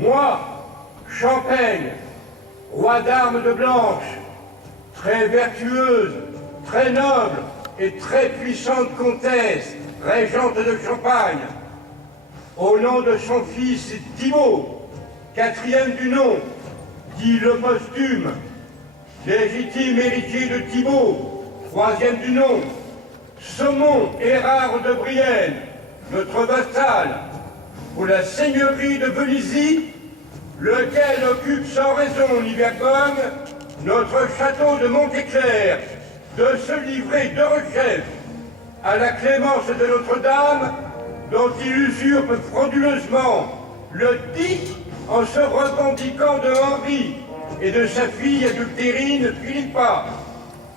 Moi, Champaigne, roi d'armes de Blanche, très vertueuse, très noble et très puissante comtesse, régente de Champagne, au nom de son fils Thibaut, quatrième du nom, dit le posthume, légitime héritier de Thibaut, troisième du nom, Saumon Hérard de Brienne, notre vassal, pour la seigneurie de Vélizy, lequel occupe sans raison ni vergogne notre château de Montéclair, de se livrer de rechef à la clémence de Notre-Dame, dont il usurpe frauduleusement le titre en se revendiquant de Henri et de sa fille adultérine Philippa,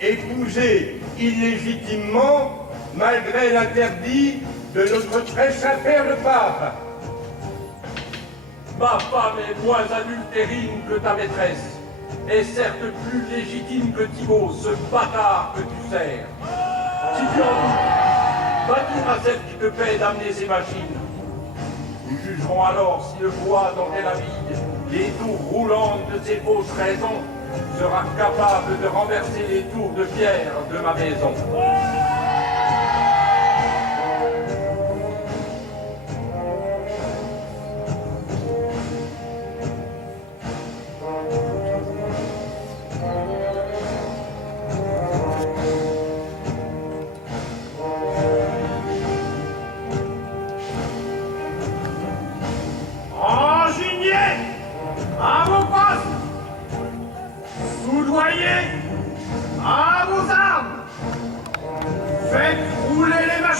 épousée illégitimement malgré l'interdit de notre très saint père le pape. Ma femme est moins adultérine que ta maîtresse, et certes plus légitime que Thibaut, ce bâtard que tu sers. Si tu en doutes, va dire à celle qui te paie d'amener ses machines. Nous jugerons alors si le bois dont elle habite, les tours roulantes de ses fausses raisons, sera capable de renverser les tours de pierre de ma maison.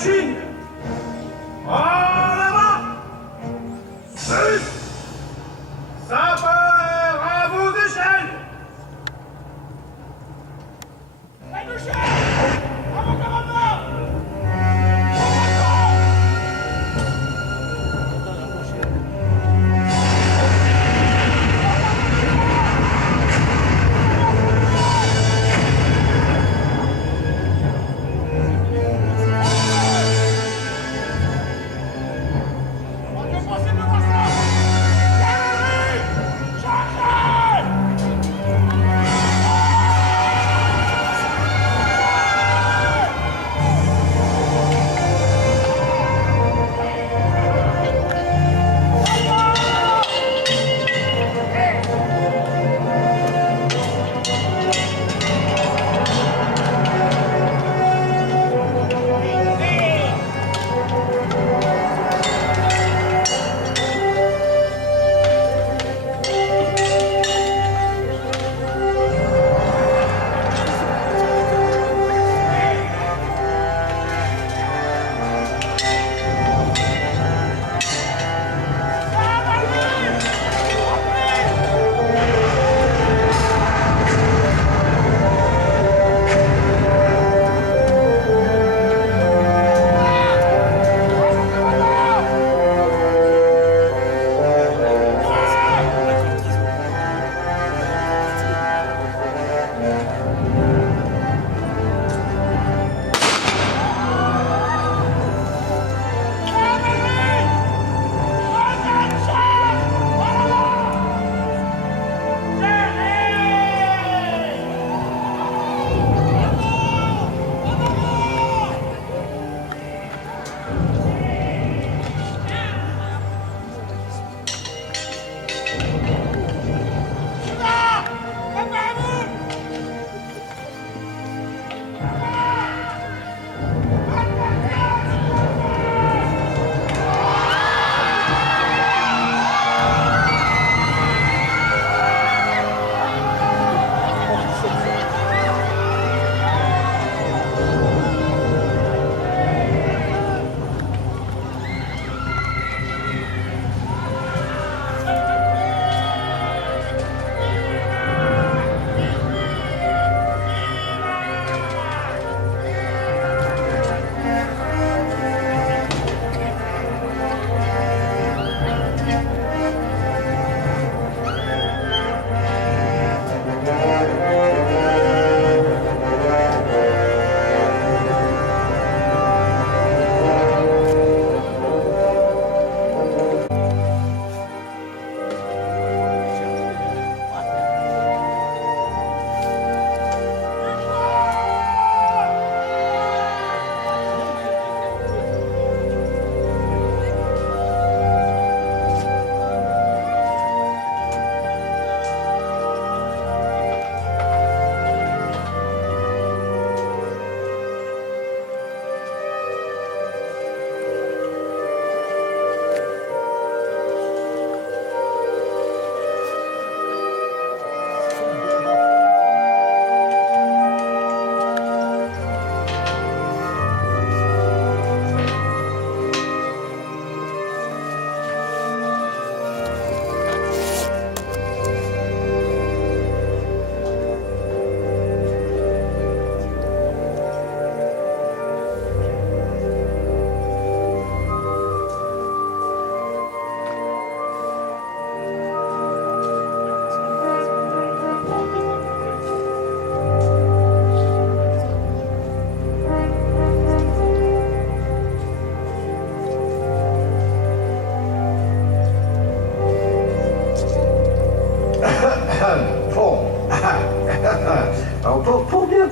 machines. En avant. Plus. Sapeur à vos échelles.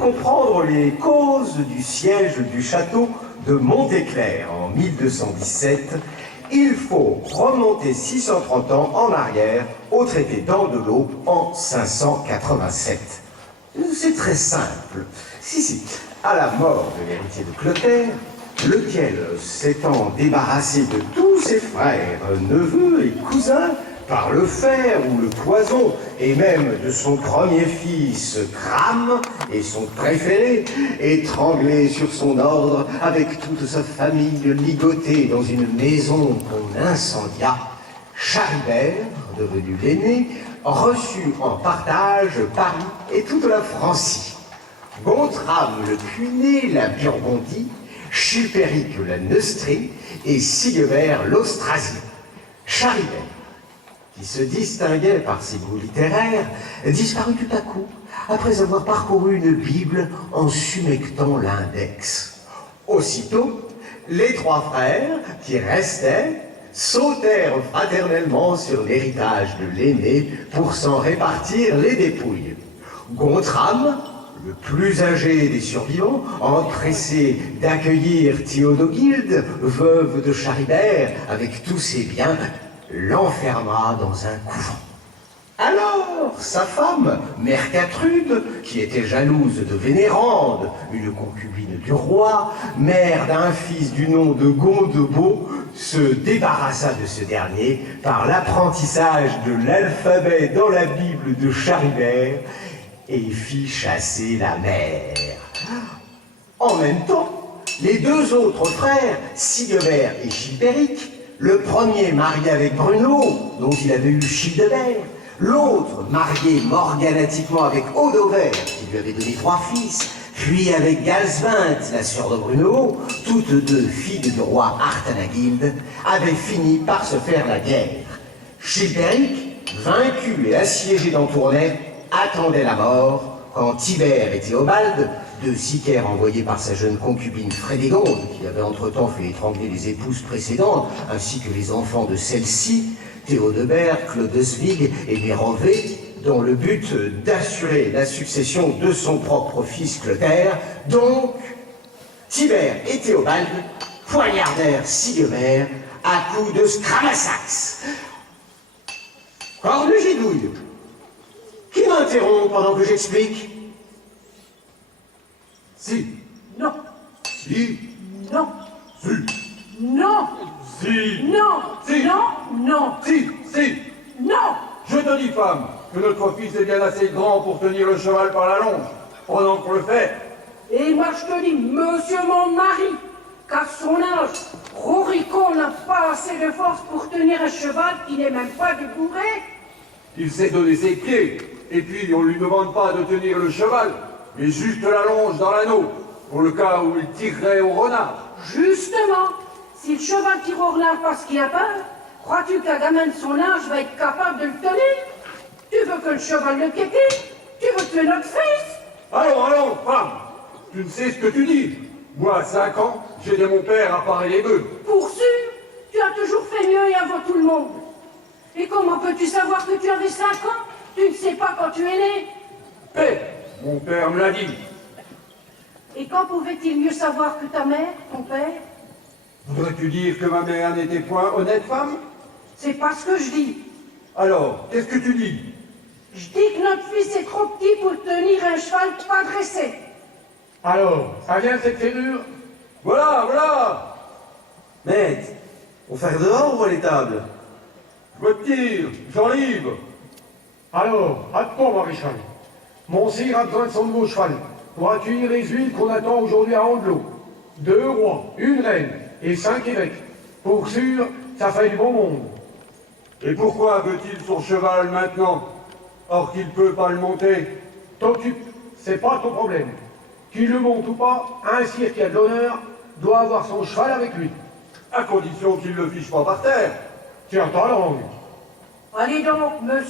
comprendre les causes du siège du château de Montéclair en 1217, il faut remonter 630 ans en arrière au traité d'Andelot en 587. C'est très simple. Si, à la mort de l'héritier de Clotaire, lequel, s'étant débarrassé de tous ses frères, neveux et cousins, par le fer ou le poison, et même de son premier fils, Cram, et son préféré, étranglé sur son ordre, avec toute sa famille ligotée dans une maison qu'on incendia, Charibert, devenu l'aîné, reçut en partage Paris et toute la Francie. Gontram le Cuiné la Burgondie, Chilpéric la Neustrie et Sigebert l'Austrasie. Charibert, qui se distinguait par ses goûts littéraires, disparut tout à coup, après avoir parcouru une Bible en sumectant l'index. Aussitôt, les trois frères, qui restaient, sautèrent fraternellement sur l'héritage de l'aîné pour s'en répartir les dépouilles. Gontram, le plus âgé des survivants, empressé d'accueillir Théodogilde, veuve de Charibert, avec tous ses biens, l'enferma dans un couvent. Alors, sa femme, Mercatrude, qui était jalouse de Vénérande, une concubine du roi, mère d'un fils du nom de Gondebaud, se débarrassa de ce dernier par l'apprentissage de l'alphabet dans la Bible de Charibert et fit chasser la mère. En même temps, les deux autres frères, Sigebert et Chilpéric, le premier marié avec Bruno, dont il avait eu Childebert, l'autre marié morganatiquement avec Odovaire, qui lui avait donné 3 fils, puis avec Galsvinthe, la sœur de Bruno, toutes deux filles du roi Arthanagilde, avaient fini par se faire la guerre. Chilpéric, vaincu et assiégé dans Tournai, attendait la mort quand Tibère et Théobald, deux sicaires envoyés par sa jeune concubine Frédégonde, qui avait entre-temps fait étrangler les épouses précédentes, ainsi que les enfants de celle-ci, Théodebert, Clodeswig et Mérové, dans le but d'assurer la succession de son propre fils Clotaire. Donc, Tibère et Théobald poignardèrent Sigebert à coups de scramassax. Cornugidouille, qui m'interrompt pendant que j'explique? Si. Non. Si. Non. Si. Non. Si. Non. Si. Non. Non. Si. Si. Non. Je te dis, femme, que notre fils est bien assez grand pour tenir le cheval par la longe, pendant qu'on le fait. Et moi je te dis, monsieur mon mari, qu'à son âge, Rorico n'a pas assez de force pour tenir un cheval qui n'est même pas de bourré. Il sait donner ses pieds, et puis on lui demande pas de tenir le cheval, mais juste la longe dans l'anneau, pour le cas où il tirerait au renard. Justement, si le cheval tire au renard parce qu'il a peur, crois-tu qu'un gamin de son âge va être capable de le tenir? Tu veux que le cheval le piétine? Tu veux tuer notre fils? Allons, femme, tu ne sais ce que tu dis. Moi, à 5 ans, j'ai aidé mon père à parer les bœufs. Pour sûr, tu as toujours fait mieux et avant tout le monde. Et comment peux-tu savoir que tu avais 5 ans? Tu ne sais pas quand tu es né. Paix, mon père me l'a dit. Et quand pouvait-il mieux savoir que ta mère, ton père? Voudrais-tu dire que ma mère n'était point honnête, femme? C'est pas ce que je dis. Alors, qu'est-ce que tu dis? Je dis que notre fils est trop petit pour tenir un cheval pas dressé. Alors, ça vient cette fêlure? Voilà, voilà. Maître, on fait dehors ou à l'étable? Je retire, j'enlivre. Alors, attends, maréchal. Mon sire a besoin de son nouveau cheval pour accueillir les huiles qu'on attend aujourd'hui à Andelot. 2 rois, 1 reine et 5 évêques. Pour sûr, ça fait du bon monde. Et pourquoi veut-il son cheval maintenant, or qu'il ne peut pas le monter? T'occupe, c'est pas ton problème. Qu'il le monte ou pas, un sire qui a de l'honneur doit avoir son cheval avec lui. À condition qu'il ne le fiche pas par terre. Tiens ta langue. Allez donc, monsieur.